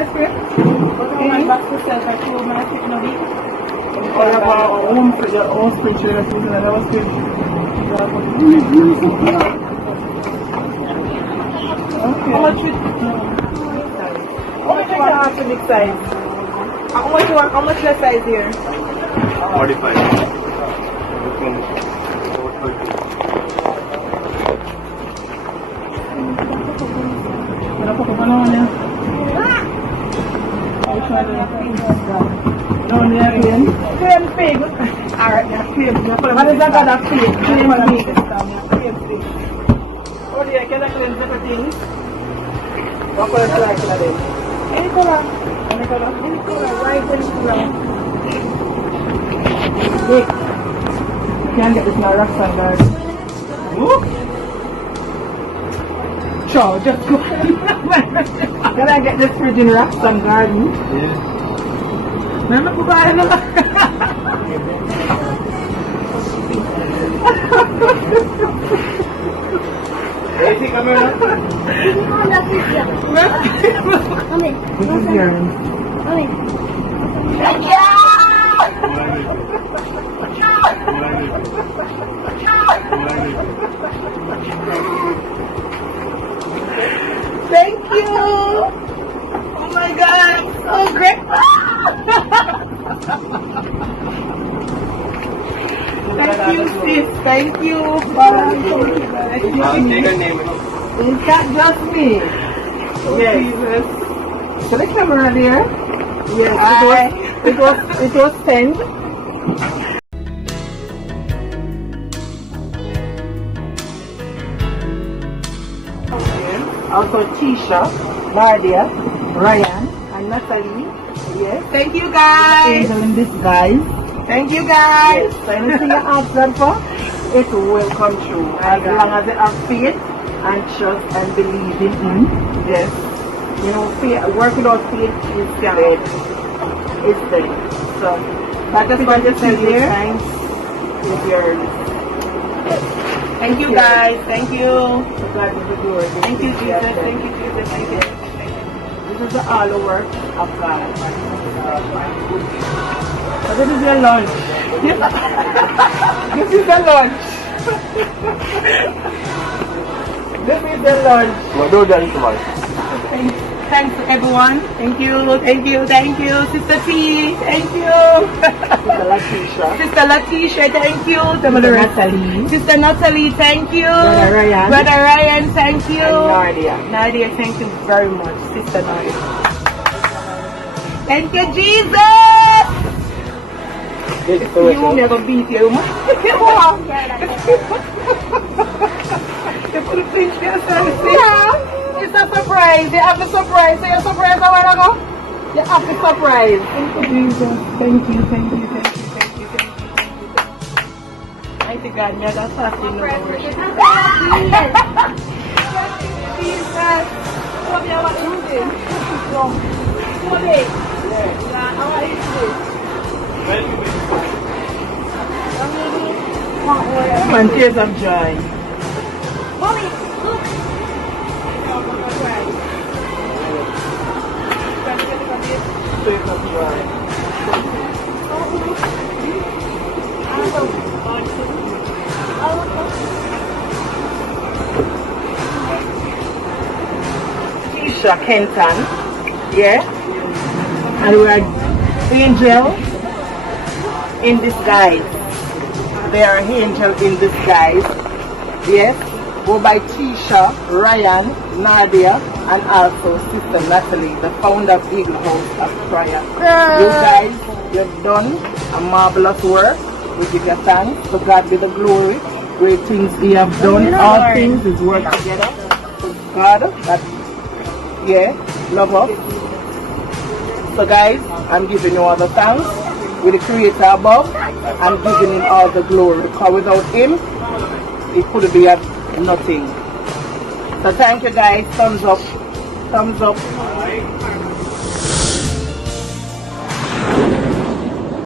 ice cream? My box to sell for 2 minutes, no week. Or have our own fridge, our own fridge that is in our fridge. Okay. How much you want to mix size? How much you want? How much less size here? 45. Kenapa ke mana? No, near again. Cream pig. Alright, yeah, cream. What is that? That pig. Cream pig. Cream pig. Oh dear, can I cleanse everything? What color do you like today? Any color. Any color? Any color. White and brown. Look. You can't get this in a rock standard. Whoop. Sure, just go. Can I get this fridge in Roxton Garden? Yes. Remember to buy it? Easy, come here. This is yours. Thank you! Oh my god, I'm so grateful! Thank you, sis. Thank you. Bye. Is that just me? Yes. Jesus. So the camera there? Yes. It was sent. Also Tisha, Bardia, Ryan, and Natalie. Yes. Thank you guys. Angel in disguise. Thank you guys. Yes. So anything you ask God for, it will come true. As long as you have faith and trust and believe in Him. Yes. You know, faith, work without faith is dead. It's dead. So I just want to say thanks is yours. Yes. Thank you guys. Thank you. God is the glory. Thank you, Jesus. Thank you, Jesus. Thank you. This is all the work of God. But this is your lunch. This is the lunch. This is the lunch. What do you do tomorrow? Thanks everyone. Thank you. Thank you. Thank you. Sister T. Thank you. Sister Latisha. Sister Latisha. Thank you. Sister Natalie. Sister Natalie. Thank you. Brother Ryan. Brother Ryan. Thank you. And Nadia. Nadia. Thank you very much. Sister Nadia. Thank you, Jesus. You me gonna beat you. You put a pinch yourself. It's a surprise. You have a surprise. So you're surprised I wanna go? You have a surprise. Thank you, Jesus. Thank you, thank you, thank you, thank you, thank you, thank you. Mighty God, me that's fasting no worship. Jesus. What you want to do? How are you today? Come on, tears of joy. Mommy, look. Tears of joy. Tisha Kenton, yeah, and we are angel in disguise. They are angel in disguise. Yes. Go by Tisha, Ryan, Nadia, and also Sister Natalie, the founder of Eagle House of Prayer. You guys, you've done a marvelous work. We give you thanks. To God be the glory. Great things He have done. All things is work together. God, that, yeah, love us. So guys, I'm giving you all the thanks. With the Creator above, I'm giving Him all the glory. Because without Him, it could be nothing. So thank you guys. Thumbs up. Thumbs up.